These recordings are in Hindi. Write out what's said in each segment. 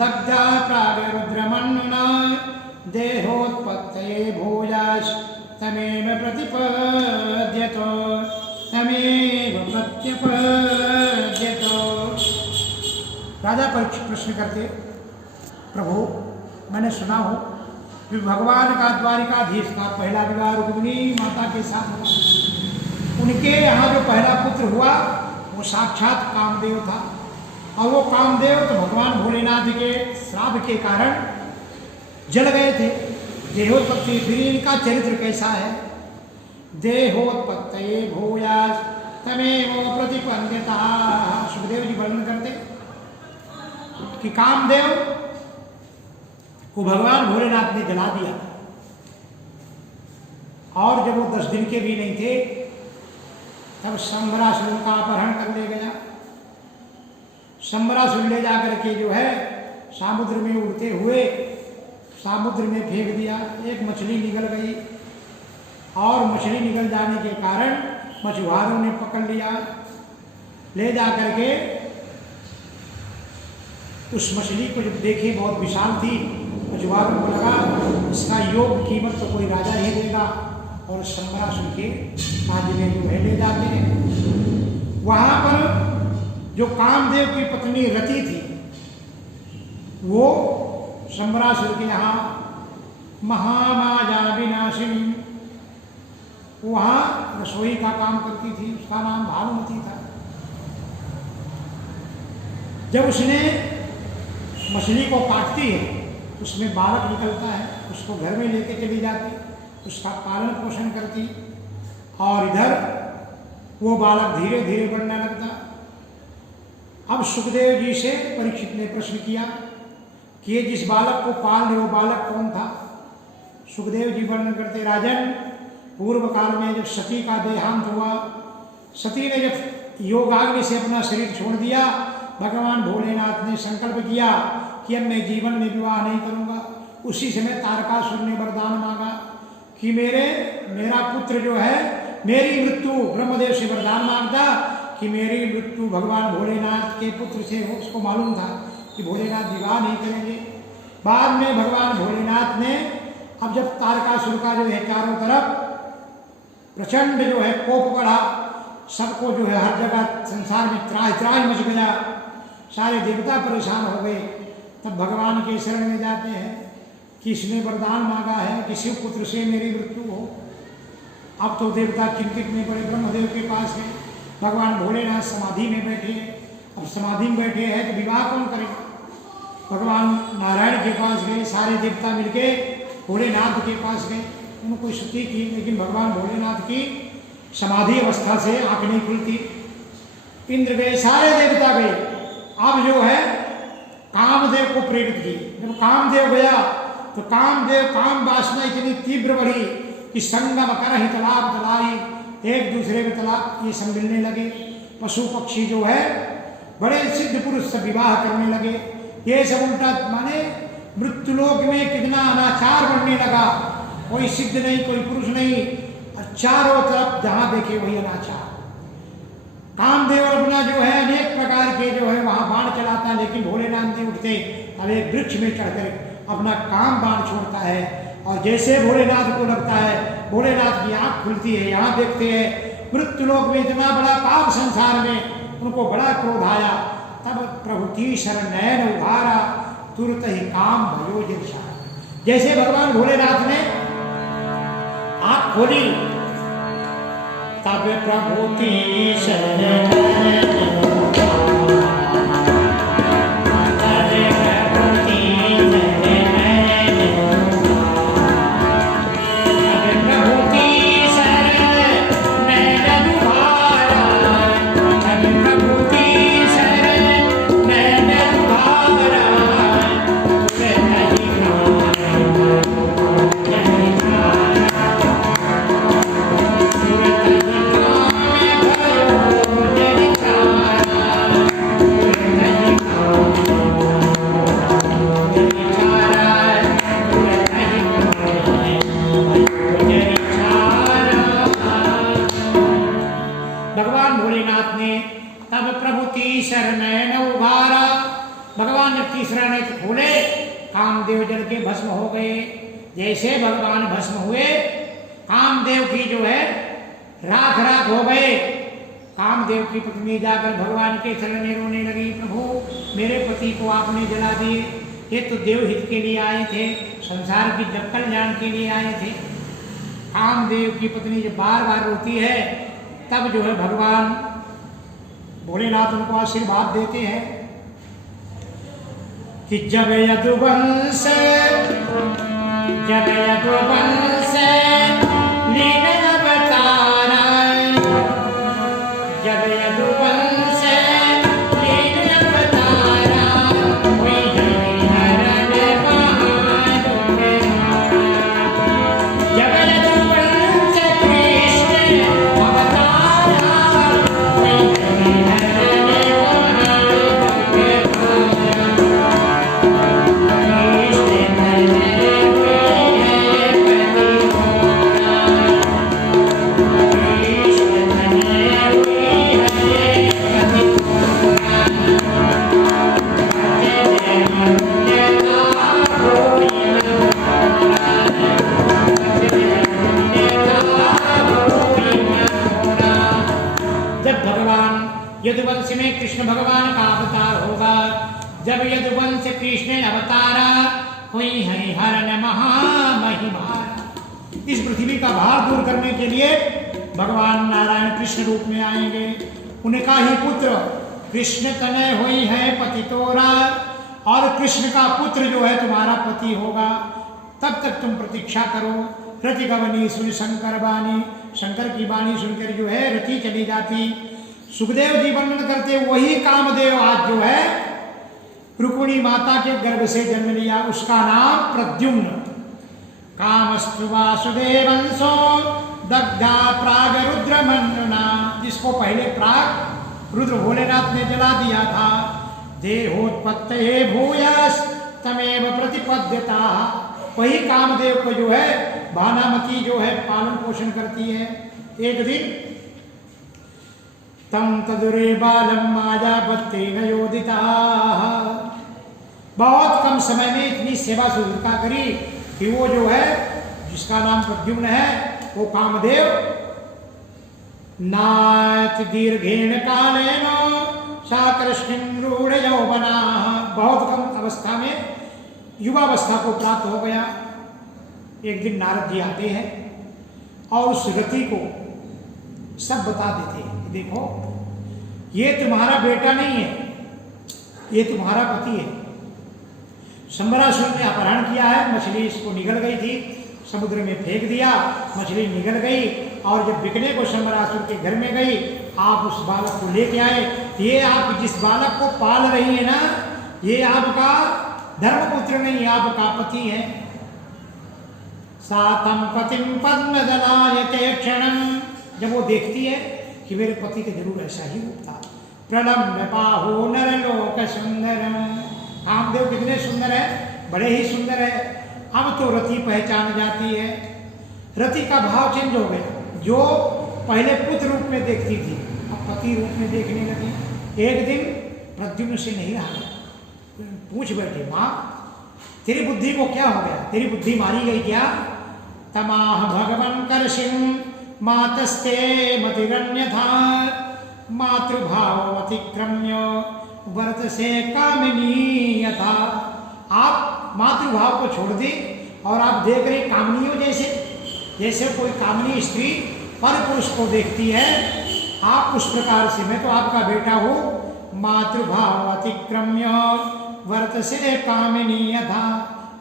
दग्धा प्रागरुद्रमन्युना देहोत्पत्तये भूयाश तमेव प्रतिपद्यतो तमेव प्रत्यपद्यतो। राजा परीक्षित प्रश्न करते, प्रभु मैंने सुना हो कि भगवान का द्वारिकाधीश का पहला विवाह रुक्मिणी माता के साथ हुआ। उनके यहाँ जो पहला पुत्र हुआ वो साक्षात कामदेव था, और वो कामदेव तो भगवान भोलेनाथ के श्राप के कारण जल गए थे। देहोत्पत्ति, फिर इनका चरित्र कैसा है? देहोत्पत्तये भूयास तमेव प्रतिपन्नता। सुखदेव जी वर्णन करते कि कामदेव को भगवान भोलेनाथ ने जला दिया, और जब वो 10 दिन के भी नहीं थे तब शंबरासुर का अपहरण कर ले गया। शंबरासुर ले जाकर के जो है समुद्र में उड़ते हुए समुद्र में फेंक दिया। एक मछली निकल गई, और मछली निकल जाने के कारण मछुआरों ने पकड़ लिया। ले जाकर के उस मछली को जब देखे बहुत विशाल थी, मछुआरों को लगा इसका योग कीमत तो कोई राजा ही देगा, और शंबरासुर के राज्य में जो है ले जाते हैं। वहाँ पर जो कामदेव की पत्नी रति थी, वो शंबरासुर के यहाँ महामाया विनाशिनी वहाँ रसोई का काम करती थी। उसका नाम भानुमति था। जब उसने मछली को काटती है, उसमें बालक निकलता है, उसको घर में लेके चली जाती, उसका पालन पोषण करती, और इधर वो बालक धीरे धीरे बढ़ने लगता। अब सुखदेव जी से परीक्षित ने प्रश्न किया कि ये जिस बालक को पाल रहे वो बालक कौन था? सुखदेव जी वर्णन करते, राजन पूर्व काल में जब सती का देहांत हुआ, सती ने जब योगाग्नि से अपना शरीर छोड़ दिया, भगवान भोलेनाथ ने संकल्प किया कि अब मैं जीवन में विवाह नहीं करूंगा। उसी समय तारकासुर ने वरदान मांगा कि मेरा पुत्र जो है मेरी मृत्यु, ब्रह्मदेव से वरदान मांगता कि मेरी मृत्यु भगवान भोलेनाथ के पुत्र से हो। उसको मालूम था कि भोलेनाथ विवाह नहीं करेंगे। बाद में भगवान भोलेनाथ ने, अब जब तारकासुर का जो है चारों तरफ प्रचंड जो है कोप बढ़ा, सबको जो है हर जगह संसार में त्राहि त्राहि मच गया, सारे देवता परेशान हो गए। तब भगवान के शरण में जाते हैं कि इसने वरदान मांगा है कि शिव पुत्र से मेरी मृत्यु हो। अब तो देवता चिंतित में पड़े, ब्रह्मदेव के पास गए। भगवान भोलेनाथ समाधि में बैठे। अब समाधि में बैठे हैं तो विवाह कौन करेगा? भगवान नारायण के पास गए, सारे देवता मिलके भोलेनाथ के पास गए, उनको स्तुति की, लेकिन भगवान भोलेनाथ की समाधि अवस्था से आंख नहीं खुलती। इंद्र गए, सारे देवता गए। अब जो है कामदेव को प्रेरित की। जब कामदेव गया तो कामदेव काम वासना इतनी तीव्र बढ़ी कि संगम करहि तलाब तलाई, एक दूसरे में तलाक ये सब मिलने लगे। पशु पक्षी जो है बड़े सिद्ध पुरुष से विवाह करने लगे। ये सब उल्टा माने मृत्युलोक में कितना अनाचार बढ़ने लगा। कोई सिद्ध नहीं, कोई पुरुष नहीं, और चारों तरफ जहां देखे वही अनाचार। कामदेव अपना जो है अनेक प्रकार के जो है वहां बाण चलाता, लेकिन भोलेनाथ नहीं उठते। अब एक वृक्ष में चढ़कर अपना काम बाण छोड़ता है, और जैसे भोलेनाथ को लगता है, भोलेनाथ की आंख खुलती है। यहाँ देखते हैं मृत्युलोक में इतना बड़ा पाप संसार में, उनको बड़ा क्रोध आया। तब प्रभु की शरण नयन उभारा, तुरंत ही काम भयो जैसा। जैसे भगवान भोलेनाथ ने आंख खोली, तब प्रभु की शरण भगवान जब तीसरा नेत्र खोले, कामदेव जल के भस्म हो गए। जैसे भगवान भस्म हुए, कामदेव की जो है राख राख हो गए। कामदेव की पत्नी जाकर भगवान के चरण रोने लगी, प्रभु मेरे पति को आपने जला दिए, ये तो देव हित के लिए आए थे, संसार की जब कल्याण के लिए आए थे। कामदेव की पत्नी जब बार बार रोती है, तब जो है भगवान भोलेनाथ उनको आशीर्वाद देते हैं कि जब यदुवंश लीन अवतारा, जब यदुवंश लीन अवतारा, कोई हरण महान जब यदुवंश कृष्ण अवतारा, कोई हरण यदुवंश में कृष्ण भगवान का अवतार होगा। जब यदुवंश कृष्ण अवतारा, हुई हरिहरन महामहिमारा। इस पृथ्वी का भार दूर करने के लिए भगवान नारायण कृष्ण रूप में आएंगे। उनका ही पुत्र कृष्ण तनय हुई है पति तोरा, और कृष्ण का पुत्र जो है तुम्हारा पति होगा। तब तक तुम प्रतीक्षा करो। रति गवनी सुन शंकर बानी, शंकर की वाणी सुनकर जो है रति चली जाती। सुखदेव जी वर्णन करते, वही कामदेव आज जो है रुक्मिणी माता के गर्भ से जन्म लिया, उसका नाम प्रद्युम्न। कामस्तु वासुदेवंसो दग्धा प्राग रुद्र मंडना, जिसको पहले प्राग रुद्र भोलेनाथ ने जला दिया था। देहोत्पत्तये भूयस तमेव प्रतिपद्यता, वही कामदेव को जो है भानामती जो है पालन पोषण करती है। एक दिन तम तदुरे बालम मायावत्तेन योदिता, बहुत कम समय में इतनी सेवा शुश्रूषा करी कि वो जो है जिसका नाम प्रद्युम्न है, वो कामदेव नाथ दीर्घेण कालेन सा कृष्ण रूढ़ यौवना, बहुत कम अवस्था में युवावस्था को प्राप्त हो गया। एक दिन नारद जी आते हैं और उस रति को सब बता देते हैं, देखो ये तुम्हारा बेटा नहीं है, ये तुम्हारा पति है। शंबरासुर ने अपहरण किया है, मछली इसको निगल गई थी, समुद्र में फेंक दिया, मछली निगल गई, और जब बिकने को शंबरासुर के घर में गई, आप उस बालक को लेके आए। ये आप जिस बालक को पाल रही है ना, ये आपका धर्मपुत्र नहीं, आपका पति है। सातम पतिम पद्मदलायते क्षणम, जब वो देखती है कि मेरे पति के जरूर ऐसा ही रूप था। प्रणम्य बाहु नरलोक सुंदरम, कामदेव कितने सुंदर है, बड़े ही सुंदर है। अब तो रति पहचान जाती है। रति का भाव चेंज हो गया, जो पहले पुत्र रूप में देखती थी अब पति रूप में देखने लगी। एक दिन प्रद्युम्न से नहीं रहा, पूछ बैठे, माँ तेरी बुद्धि को क्या हो गया, तेरी बुद्धि मारी गई क्या? तमाह भगवन करशिम मातस्ते मतिरन्यथा, मातृभाव अतिक्रम्य वर्त से कामिनी यथा। आप मातृभाव को छोड़ दी और आप देख रहे कामनियों जैसे, जैसे कोई कामनी स्त्री पर पुरुष को देखती है, आप उस प्रकार से, मैं तो आपका बेटा हूँ। मातृभाव अतिक्रम्य वर्त से कामिनी यथा,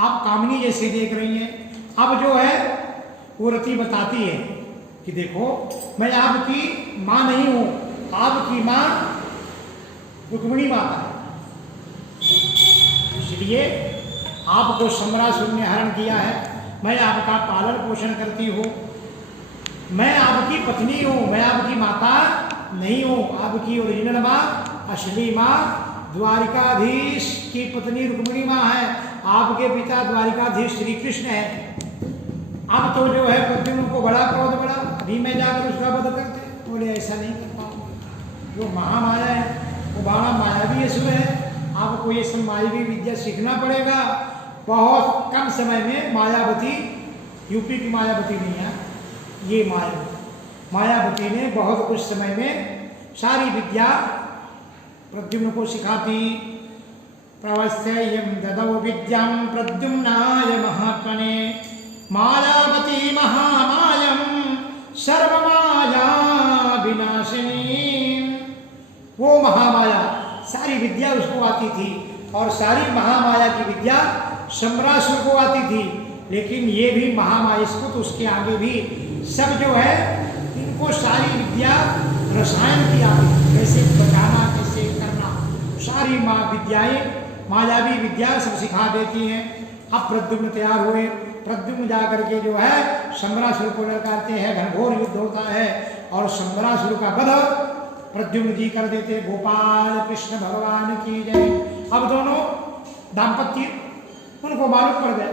आप कामनी जैसे देख रही हैं। अब जो है वो रति बताती है कि देखो मैं आपकी माँ नहीं हूँ, आपकी माँ रुक्मिणी माता है, इसलिए आपको शंबरासुर ने हरण किया है, मैं आपका पालन पोषण करती हूँ, मैं आपकी पत्नी हूँ, मैं आपकी माता नहीं हूँ। आपकी ओरिजिनल माँ, असली माँ द्वारिकाधीश की पत्नी रुक्मिणी माँ है, आपके पिता द्वारिकाधीश श्री कृष्ण है। अब तो जो है प्रद्युम्न को बड़ा क्रोध बढ़ा, अभी मैं जाकर उसका वध करते, बोले ऐसा नहीं कर पाऊंगा, जो महामाया है वो बड़ा मायावी असुर है, आपको ये सब मायावी विद्या सीखना पड़ेगा। बहुत कम समय में मायावती, यूपी की मायावती नहीं है, ये मायावती ने बहुत कुछ समय में सारी विद्या प्रद्युम्न को सिखाती। प्रवस्ययं ददौ विद्यां प्रद्युम्नाय महात्मने मायावती महामायं सर्वमाया विनाशिनी। वो महामाया सारी विद्या उसको आती थी और सारी महामाया की विद्या शंबरासुर को आती थी, लेकिन ये भी महामाया, इसको तो उसके आगे भी सब जो है इनको सारी विद्या रसायन की आती, कैसे बचाना कैसे करना, सारी विद्याएं मायावी विद्या सब सिखा देती हैं। अब प्रद्युम्न तैयार हुए, प्रद्युम्न जाकर के जो है शंबरासुर को ललकारते हैं, घनघोर युद्ध होता है और शंबरासुर का वध प्रद्युम्न जी कर देते। गोपाल कृष्ण भगवान की जय। अब दोनों दाम्पत्य उनको मालूम पड़ गए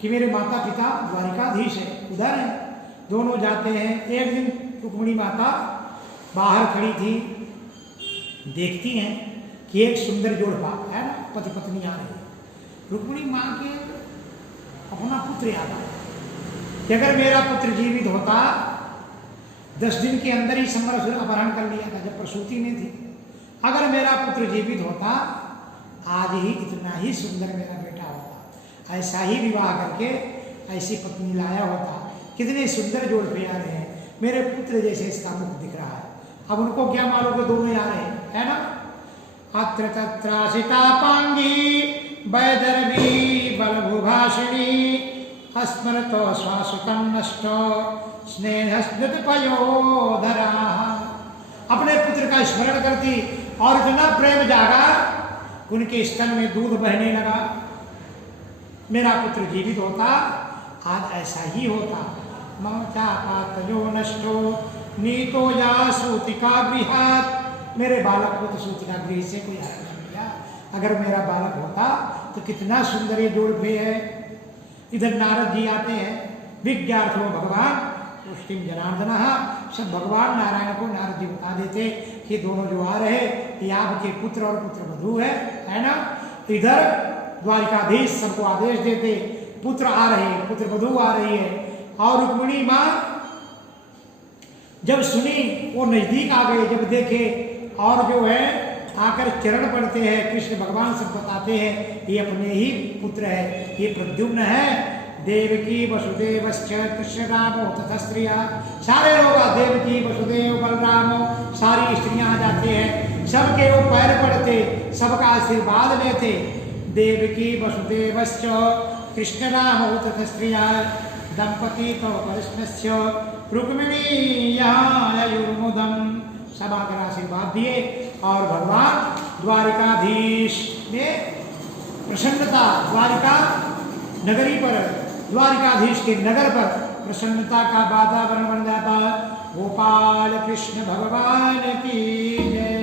कि मेरे माता पिता द्वारिकाधीश है, उधर है। दोनों जाते हैं। एक दिन रुक्मिणी माता बाहर खड़ी थी, देखती हैं कि एक सुंदर जोड़पा है ना, पति पत्नी आ रही। रुक्मिणी माँ के अपना पुत्र याद आया कि अगर मेरा पुत्र जीवित होता 10 दिन के अंदर ही शंबरासुर अपहरण कर लिया था जब प्रसूति में थी। अगर मेरा पुत्र जीवित होता आज ही इतना ही सुंदर मेरा बेटा होता, ऐसा ही विवाह करके ऐसी पत्नी लाया होता। कितने सुंदर जोड़ पे आ रहे हैं, मेरे पुत्र जैसे इसका मुख दिख रहा है। अब उनको क्या मालूम कि दोनों आ रहे हैं, है ना। अत्र तत्रासितापांगी वैदर्भी बलभुभाषिणी अस्मरतो श्वासुतं नष्टो स्नेहस्मृत पयोधरा। अपने पुत्र का स्मरण करती और इतना प्रेम जागा, उनके स्तन में दूध बहने लगा। मेरा पुत्र जीवित होता आज ऐसा ही होता। ममता पातयो नष्टो नीतो या सूतिका गृहात। मेरे बालक को तो सूतिका गृह से कोई हरण कर लिया। अगर मेरा बालक होता तो कितना सुंदर ये जोड़ पे है। इधर नारद जी आते हैं, विज्ञार्थो भगवान पुष्टिम जनार्दन। सब भगवान नारायण को नारद जी बता देते कि दोनों जो आ रहे ये आपके पुत्र और पुत्र वधू है ना। इधर द्वारिकाधीश सबको आदेश देते, पुत्र आ रहे हैं, पुत्र वधू आ रही है। और रुक्मिणी माँ जब सुनी वो नजदीक आ गए, जब देखे और जो है आकर चरण पड़ते हैं, कृष्ण भगवान सब बताते हैं ये अपने ही पुत्र है, ये प्रद्युम्न है। देवकी वसुदेवश्च कृष्ण रामो तथा स्त्रिया। सारे लोग देवकी वसुदेव बलराम सारी स्त्रियां आ जाते हैं, सबके वो पैर पड़ते, सबका आशीर्वाद लेते। देवकी वसुदेवश्च कृष्ण रामो तथा स्त्रिया दंपति तो कृष्णस्य रुक्मिणीयायुर्मुदम। सब आकर आशीर्वाद दिए और भगवान द्वारिकाधीश ने प्रसन्नता, द्वारिका नगरी पर, द्वारिकाधीश के नगर पर प्रसन्नता का वातावरण बन जाता। गोपाल कृष्ण भगवान की जय।